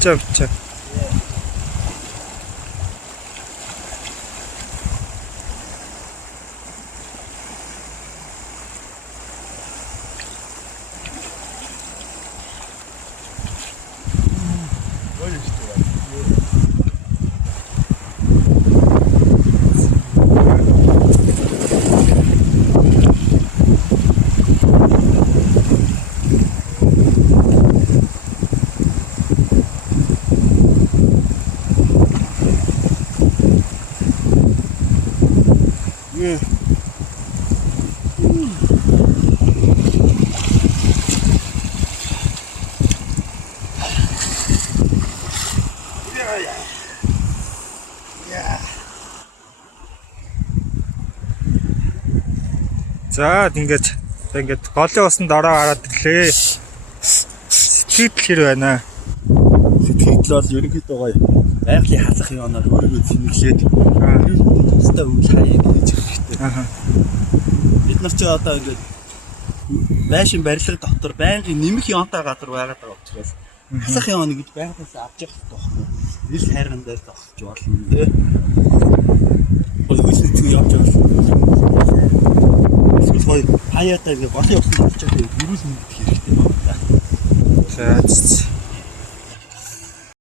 Чав. За ингээд голын усанд ороо хараад ирлээ. Сэтгэл хэр байна. Сэтгэл бол ерөнхийдөө гоё. Байгалийн хасах юмнаар өөрийгөө зинэглээд тустай үйл хаяг хийж хэрэгтэй. Бид нар ч одоо ингээд байшин барилга дотор байнгын нэмэх юмтай газар байгаад байгаа учраас хасах юм гэж байгалаас авч явах байхгүй. Ил хайран дээр зогсож болно тий. Бол хөлсөж явж байгаа. Эсвэл гоё хаяатай ингээд голын усанд орчих хэрэг эрүүл мэндийг хэрэгтэй байна. За